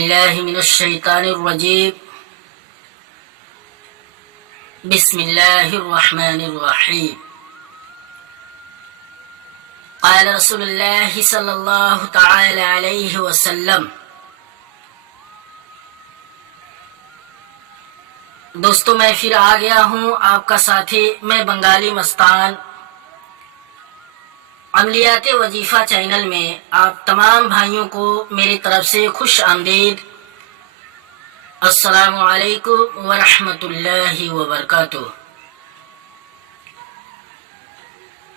بالله من الشيطان الرجيم. بسم الله الرحمن الرحيم. قال رسول الله صلى الله تعالى عليه وسلم. دوستو میں پھر آ گیا ہوں آپ کا ساتھی، میں بنگالی مستان عملیات وظیفہ چینل میں آپ تمام بھائیوں کو میری طرف سے خوش آمدید. السلام علیکم ورحمۃ اللہ وبرکاتہ.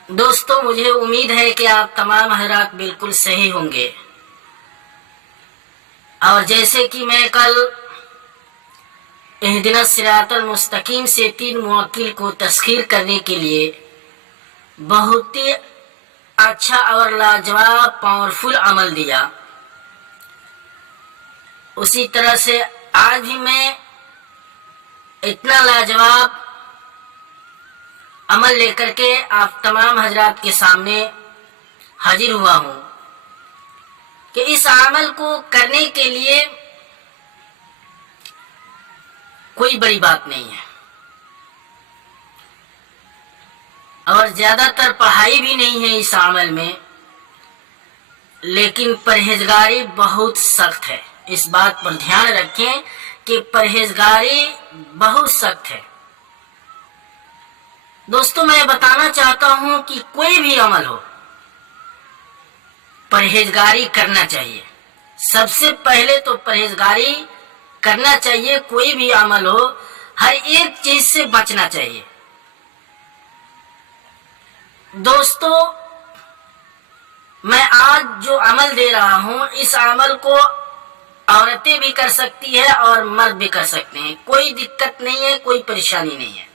دوستو مجھے امید ہے کہ آپ تمام حضرات بالکل صحیح ہوں گے، اور جیسے کہ میں کل اہدنا الصراط المستقیم سے 3 موکل کو تسخیر کرنے کے لیے بہت ہی اچھا اور لاجواب پاورفل عمل دیا، اسی طرح سے آج بھی میں اتنا لاجواب عمل لے کر کے آپ تمام حضرات کے سامنے حاضر ہوا ہوں کہ اس عمل کو کرنے کے لیے کوئی بڑی بات نہیں ہے، اور زیادہ تر پڑھائی بھی نہیں ہے اس عمل میں، لیکن پرہیزگاری بہت سخت ہے. اس بات پر دھیان رکھیں کہ پرہیزگاری بہت سخت ہے. دوستو میں بتانا چاہتا ہوں کہ کوئی بھی عمل ہو پرہیزگاری کرنا چاہیے. سب سے پہلے تو پرہیزگاری کرنا چاہیے. کوئی بھی عمل ہو ہر ایک چیز سے بچنا چاہیے. دوستو میں آج جو عمل دے رہا ہوں، اس عمل کو عورتیں بھی کر سکتی ہے اور مرد بھی کر سکتے ہیں، کوئی دقت نہیں ہے، کوئی پریشانی نہیں ہے.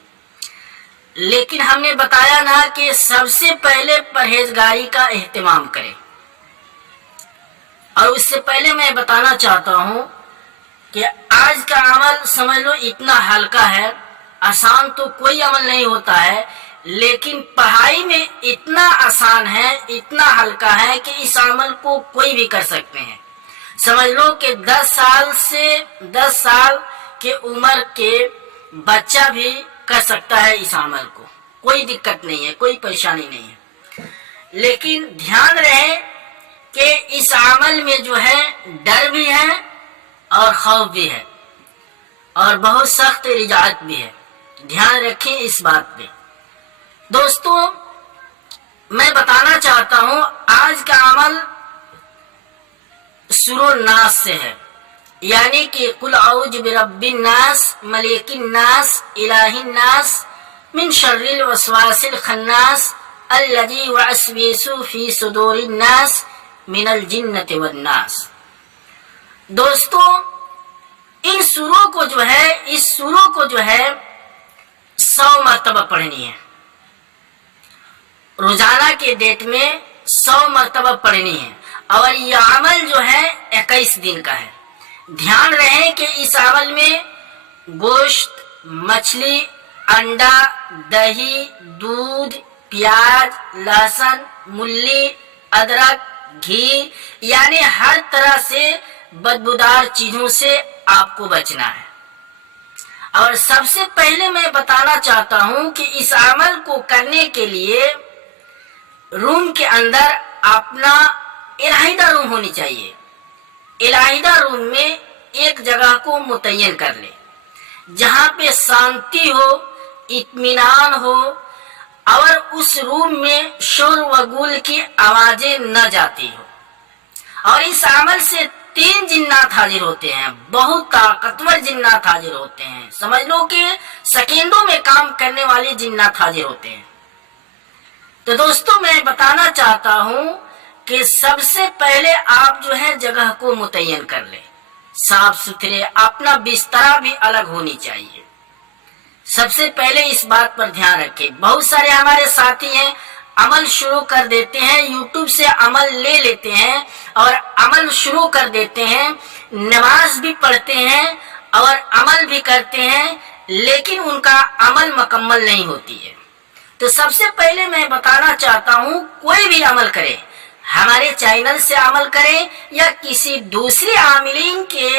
لیکن ہم نے بتایا نا کہ سب سے پہلے پرہیزگاری کا اہتمام کریں. اور اس سے پہلے میں بتانا چاہتا ہوں کہ آج کا عمل سمجھ لو اتنا ہلکا ہے. آسان تو کوئی عمل نہیں ہوتا ہے، لیکن پڑھائی میں اتنا آسان ہے، اتنا ہلکا ہے کہ اس عمل کو کوئی بھی کر سکتے ہیں. سمجھ لو کہ 10 سال کے عمر کے بچہ بھی کر سکتا ہے اس عمل کو، کوئی دقت نہیں ہے، کوئی پریشانی نہیں ہے. لیکن دھیان رہے کہ اس عمل میں جو ہے ڈر بھی ہے اور خوف بھی ہے، اور بہت سخت رجاعت بھی ہے. دھیان رکھیں اس بات پہ. دوستو میں بتانا چاہتا ہوں آج کا عمل سورہ الناس سے ہے، یعنی کہ قل اعوذ برب الناس ملک الناس الہ الناس من شر الوسواس الخناس الذی یوسوس فی صدور الناس من الجنۃ والناس. دوستو ان سوروں کو جو ہے، اس سوروں کو جو ہے 100 مرتبہ پڑھنی ہے. روزانہ کے ڈیٹ میں 100 مرتبہ پڑھنی ہے، اور یہ عمل جو ہے 21 دن کا ہے. دھیان رہے کہ اس عمل میں گوشت، مچھلی، انڈا، دہی، دودھ، پیاز، لہسن، مولی، ادرک، گھی، یعنی ہر طرح سے بدبودار چیزوں سے آپ کو بچنا ہے. اور سب سے پہلے میں بتانا چاہتا ہوں کہ اس عمل کو کرنے کے لیے روم کے اندر اپنا علیحدہ روم ہونی چاہیے. علیحدہ روم میں ایک جگہ کو متعین کر لے جہاں پہ شانتی ہو، اطمینان ہو، اور اس روم میں شور و گل کی آوازیں نہ جاتی ہو. اور اس عمل سے 3 جنات حاضر ہوتے ہیں، بہت طاقتور جنات حاضر ہوتے ہیں. سمجھ لو کہ سیکنڈوں میں کام کرنے والے جنات حاضر ہوتے ہیں. تو دوستو میں بتانا چاہتا ہوں کہ سب سے پہلے آپ جو ہے جگہ کو متعین کر لیں، صاف ستھرے، اپنا بستر بھی الگ ہونی چاہیے. سب سے پہلے اس بات پر دھیان رکھیں. بہت سارے ہمارے ساتھی ہیں عمل شروع کر دیتے ہیں، یوٹیوب سے عمل لے لیتے ہیں اور عمل شروع کر دیتے ہیں، نماز بھی پڑھتے ہیں اور عمل بھی کرتے ہیں، لیکن ان کا عمل مکمل نہیں ہوتی ہے. تو سب سے پہلے میں بتانا چاہتا ہوں کوئی بھی عمل کرے हमारे चैनल से अमल करें या किसी दूसरे आमिलीन के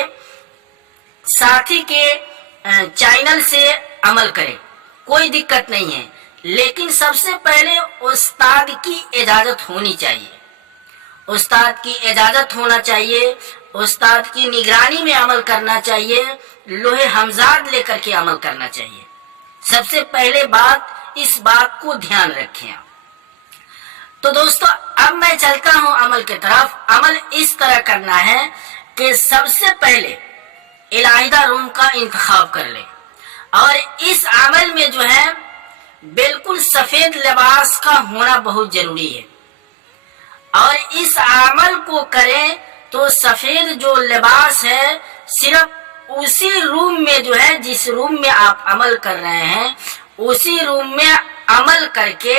साथी के चैनल से अमल करें, कोई दिक्कत नहीं है, लेकिन सबसे पहले उस्ताद की इजाजत होनी चाहिए। उस्ताद की इजाजत होना चाहिए, उस्ताद की निगरानी में अमल करना चाहिए, लोहे हमजाद लेकर के अमल करना चाहिए। सबसे पहले बात, इस बात को ध्यान रखें। तो दोस्तों अब मैं चलता हूं अमल की तरफ। अमल इस तरह करना है कि सबसे पहले इलाहिदा रूम का इंतखाब कर ले, और इस अमल में जो है बिल्कुल सफेद लिबास का होना बहुत जरूरी है। और इस अमल को करें तो सफेद जो लिबास है सिर्फ उसी रूम में जो है, जिस रूम में आप अमल कर रहे हैं उसी रूम में अमल करके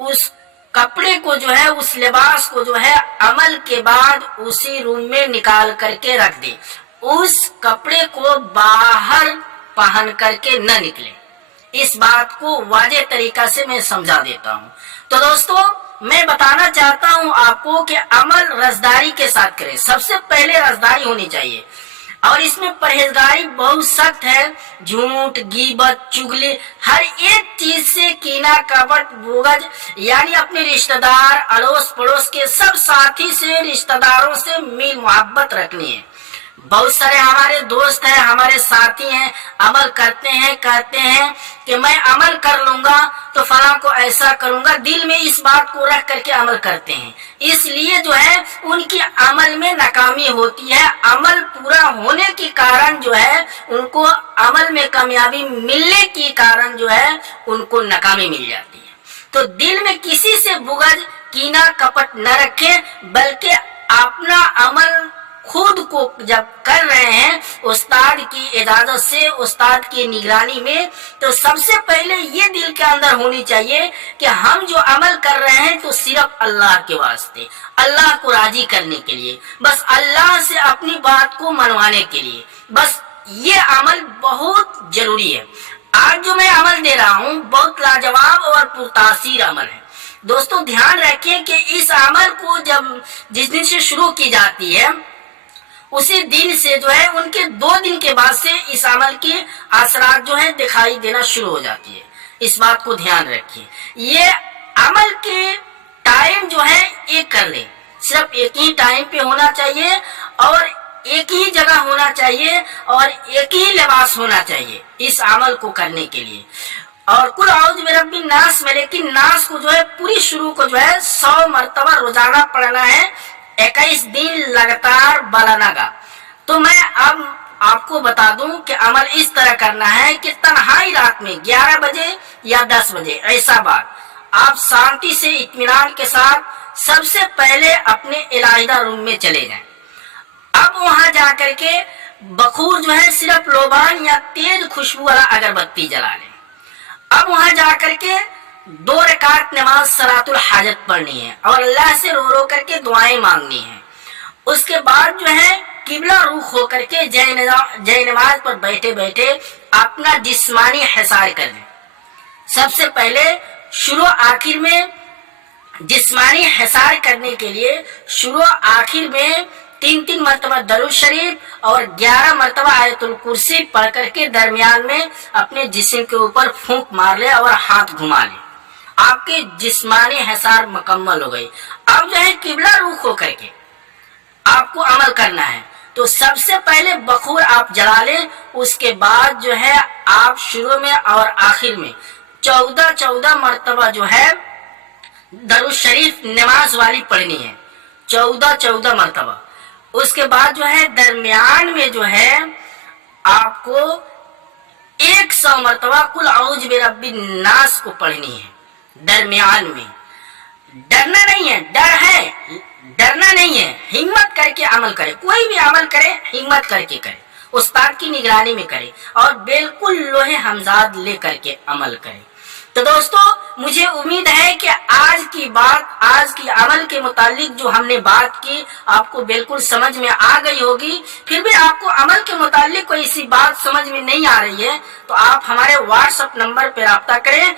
उस कपड़े को जो है, उस लिबास को जो है अमल के बाद उसी रूम में निकाल करके रख दे। उस कपड़े को बाहर पहन करके न निकले। इस बात को वाज़ेह तरीका से मैं समझा देता हूँ। तो दोस्तों मैं बताना चाहता हूँ आपको कि अमल रज़दारी के साथ करें। सबसे पहले रज़दारी होनी चाहिए, और इसमें परहेजगारी बहुत सख्त है। झूठ, गीबत, चुगली, हर एक चीज से कीना, कपट, बुगज, यानी अपने रिश्तेदार, अड़ोस पड़ोस के सब साथी से, रिश्तेदारों से मिल मोहब्बत रखनी है। बहुत सारे हमारे दोस्त हैं, हमारे साथी हैं, अमल करते हैं, कहते हैं कि मैं अमल कर लूंगा तो फलां को ऐसा करूंगा, दिल में इस बात को रख करके अमल करते हैं। इसलिए जो है उनकी अमल में नाकामी होती है। अमल पूरा होने के कारण जो है उनको अमल में कामयाबी मिलने के कारण जो है उनको नाकामी मिल जाती है। तो दिल में किसी से बुगज, कीना, कपट न रखें, बल्कि अपना अमल खुद को जब कर रहे हैं उस्ताद की इजाजत से, उस्ताद की निगरानी में, तो सबसे पहले ये दिल के अंदर होनी चाहिए कि हम जो अमल कर रहे हैं तो सिर्फ अल्लाह के वास्ते, अल्लाह को राजी करने के लिए, बस अल्लाह से अपनी बात को मनवाने के लिए, बस ये अमल बहुत जरूरी है। आज जो मैं अमल दे रहा हूँ बहुत लाजवाब और पुरतासीर अमल है। दोस्तों ध्यान रखें कि इस अमल को जब जिस दिन से शुरू की जाती है उसी दिन से जो है उनके 2 दिन के बाद से इस अमल की असरात जो है दिखाई देना शुरू हो जाती है। इस बात को ध्यान रखिए। ये अमल के टाइम जो है एक कर ले, सिर्फ एक ही टाइम पे होना चाहिए और एक ही जगह होना चाहिए और एक ही लिबास होना चाहिए इस अमल को करने के लिए। और कुल औज़ बिरब्बिन नास में, लेकिन नास को जो है पूरी शुरू को जो है 100 मरतबा रोजाना पढ़ना है, 21 दिन लगातार बलाना का। तो मैं अब आपको बता दूं कि अमल इस तरह करना है कि तन्हाई रात में 11 बजे या 10 बजे ऐसा बात आप शांति से इत्मीनान के साथ सबसे पहले अपने इलाहिदा रूम में चले जाएं। अब वहां जाकर के बखूर जो है सिर्फ लोबान या तेज खुशबू वाला अगरबत्ती जला लें। अब वहां जाकर के 2 रकात नमाज सलातुल हाजत पढ़नी है और अल्लाह से रो रो करके दुआएं मांगनी है। उसके बाद जो है किबला रुख होकर के जय नमाज पर बैठे बैठे अपना जिस्मानी हिसार कर लें। सबसे पहले शुरू आखिर में जिस्मानी हिसार करने के लिए शुरू आखिर में 3-3 मरतबा दरूद शरीफ और 11 मरतबा आयतुल कुर्सी पढ़ करके दरमियान में अपने जिस्म के ऊपर फूंक मार ले और हाथ घुमा ले। आपके जिस्मानी हिसार मुकम्मल हो गई। अब जो है किबला रुख होकर के आपको अमल करना है। तो सबसे पहले बखूर आप जला लें, उसके बाद जो है आप शुरू में और आखिर में 14 मरतबा जो है दरूद शरीफ नमाज वाली पढ़नी है, 14 मरतबा। उसके बाद जो है दरमियान में जो है आपको 100 मरतबा कुल औज़ बिरब्बिन नास को पढ़नी है दरमियान में। डरना नहीं है, डरना नहीं है, हिम्मत करके अमल करे। कोई भी अमल करे हिम्मत करके करे, उस्ताद की निगरानी में करे और बिल्कुल लोहे हमजाद ले करके अमल करे। तो दोस्तों मुझे उम्मीद है कि आज की अमल के मुतालिक जो हमने बात की आपको बिल्कुल समझ में आ गई होगी। फिर भी आपको अमल के मुतालिक कोई ऐसी बात समझ में नहीं आ रही है तो आप हमारे व्हाट्सएप नंबर पर राब्ता करें,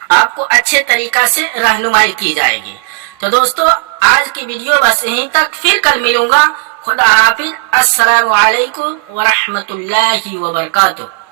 आपको अच्छे तरीका से रहनुमाई की जाएगी। तो दोस्तों آج کی ویڈیو بس یہیں تک، پھر کل ملوں گا. خدا حافظ. السلام علیکم ورحمۃ اللہ وبرکاتہ.